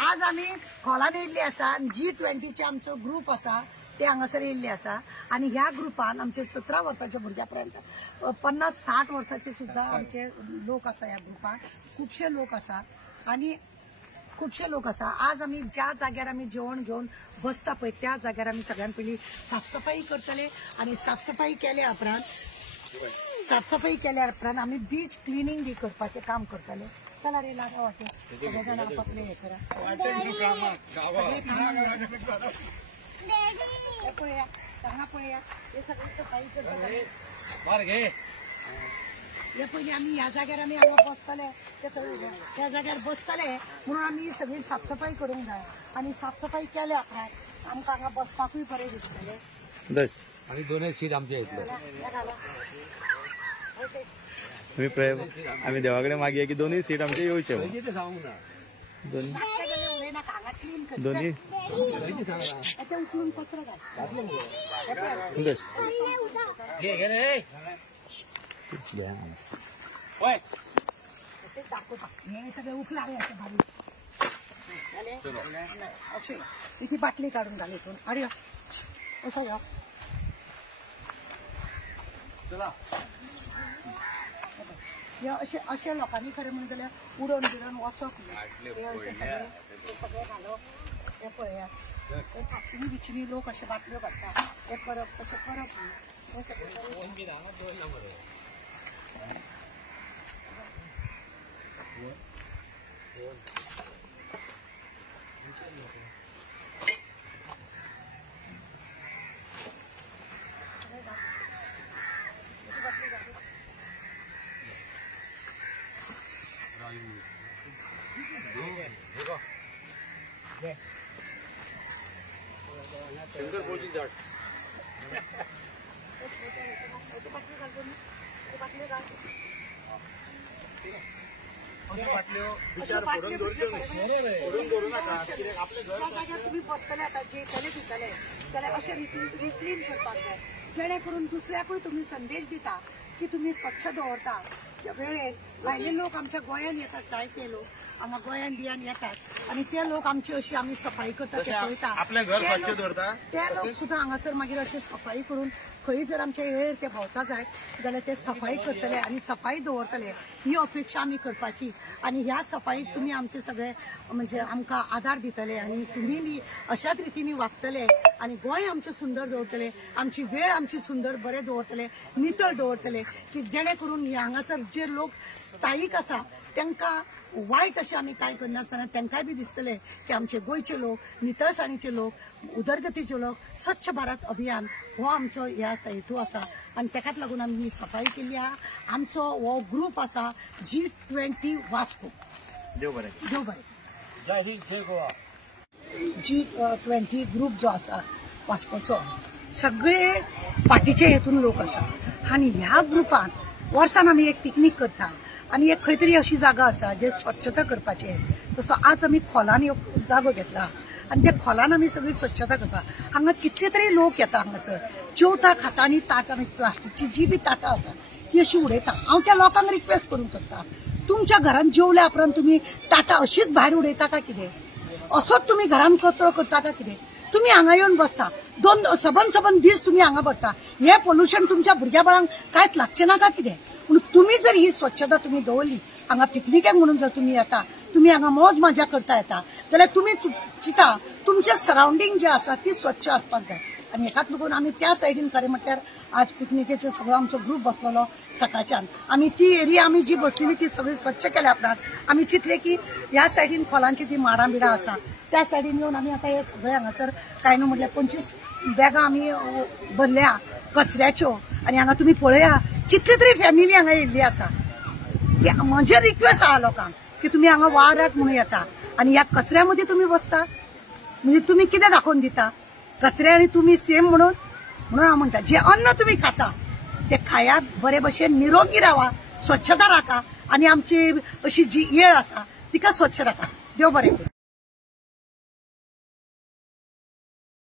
आज आम्ही खोलान येयल्ले आसा G20 आमचो ग्रुप आसा ते हांगासर येयल्ले आसा आणि ह्या ग्रुपान आमचे 17 वर्साच्या भुरग्यापर्यंत 50-60 वर्साचे सुद्धा आमचे लोक आसा ह्या ग्रुपान खूबशे लोक आसा आणि खूबशे लोक आसा। आज आमी ज्या जाग्यार आमी जेवण घेवन बसता पळय त्या जाग्यार आमी सगळ्यान पयलीं साफसफाई करतले आणि साफसफाई केल्या उपरांत आमी बीच क्लिनिंग बी करपाचें काम करतले। चला रे लागा वाटे सगळे जाण आपापले हे करा पळया हांगा पळया हे सगळे सफाई करतले हे पयलीं आमी ह्या जाग्यार आमी हांगा बसतले त्या जाग्यार बसतले म्हणून आमी सगळी साफसफाई करूंक जाय आणि साफसफाई केल्या उपरांत आमकां हांगा बसपाकूय बरें दिसतले आणि दोनच सीट आमचे येतले आम्ही देवाकडे मागया की दोन्ही सीट आमचे येवचे दोन्ही उकळून कचरो घाल हे सगळे उकला इथे बाटली काढून घाल इथून अरे असं घ्या अशे लोकांनी खरें म्हणून जाल्यार उडोवन बिडोवन वचप हे अशें सगळे घालप हे पळया हे पांचवी बिचवी लोक अशे बाटल्यो घालता हे करप तशें करप शंकर बोलची झाड तुम्ही बसतले आता जेतले पितले जाल्यार अशे रिक्लीन करपाक जाय जेणे करून दुसऱ्याकूय तुम्ही संदेश दिता की तुम्ही स्वच्छ दवरता वेळेर भायले लोक आमच्या गोंयान येतात जायते लोक हांगा गोंयान बियान येतात आणि ते लोक आमची अशी आमी सफाई करता ते पळयता ते लोक सुद्धा हांगासर मागीर अशे सफाई करून खंय जर आमचे येळेर ते भोंवता जाय जाल्यार ते सफाई करतले आणि सफाई दवरतले ही अपेक्षा आमी करपाची आणि ह्या सफाईक तुम्ही आमचे सगळे म्हणजे आमकां आदार दितले आणि तुम्ही बी अशाच रितीने वागतले आणि गोंय आमचें सुंदर दवरतले आमची वेळ आमची सुंदर बरें दवरतले नितळ दवरतले की जेणे करून हांगासर जे लोक स्थायीक आसा तांकां वायट अशें आमी कांय करनासतना तांकांय बी दिसतले की आमचे गोंयचे लोक नितळसाणीचे लोक उदरगतीचे लोक स्वच्छ भारत अभियान हो आमचो ह्या हेतू आसा आणि ताकाच लागून आमी ही सफाई केली आहा। आमचो हो ग्रुप आसा G20 वास्को देव बरें जय हिंद जय गोवा G20 ग्रुप जो आसा वास्कोचो सगळे पार्टीचे हेतून लोक आसा आणि ह्या ग्रुपान वर्सान आमी एक पिकनीक करता आणि एक खंय तरी अशी जागा आसा जे स्वच्छता करपाचे तसो आज आमी खोलान जागो घेतला आणि त्या खोलान आमी सगळी स्वच्छता करता हांगा कितले तरी लोक येता हांगासर जेवता खाता आणि ताट आमी प्लास्टिकची जी बी ताटां आसा ती अशी उडयता हांव त्या लोकांक रिक्वेस्ट करूंक सोदता तुमच्या घरान जेवल्या उपरांत तुम्ही ताटां अशीच भायर उडयता काय कितें असोच तुम्ही घरान कचरो करता काय कितें तुम्ही हांगा येवन बसता सबन दीस तुम्ही हांगा बसता हे पोल्युशन तुमच्या भुरग्या बाळांक कांयच लागचें ना काय कितें म्हणून तुम्ही जर ही स्वच्छता तुम्ही दवरली हांगा पिकनिकेक म्हणून जर तुम्ही येता तुम्ही हांगा मौज मजा करता येता जाल्यार तुम्ही चिता तुमचे सराउंडिंग जे आसा ती स्वच्छ आसपाक जाय आणि एकाच लागून आमी त्या सायडीन खरें म्हटल्यार आज पिकनिकेचो सगळो आमचो ग्रुप बसलेलो सकाळच्यान आमी ती एरिया आमी जी बसलेली ती सगळी स्वच्छ केल्या उपरांत आमी चिंतले की ह्या सायडीन खोलांची ती माडां बिडां आसा त्या सायडीन येवन आमी आतां हे सगळे हांगासर कांय न्हू म्हटल्यार 25 बॅगां आमी भरल्या कचऱ्याच्यो आणि हांगा तुम्ही पळया कितली तरी फॅमिली हांगा येयल्ली आसा म्हणजे रिक्वेस्ट आहा लोकांक की तुम्ही हांगा वावराक म्हणून येता आणि ह्या कचऱ्यामध्ये तुम्ही बसता म्हणजे तुम्ही कितें दाखोवन दिता कचऱ्या आणि तुम्ही सेम म्हणून हांव म्हणटा जे अन्न तुम्ही खाता ते खायात बरे भशेन निरोगी रावा स्वच्छता राखा आणि आमची अशी जी येळ आसा तिका स्वच्छ राखा देव बरें करूं।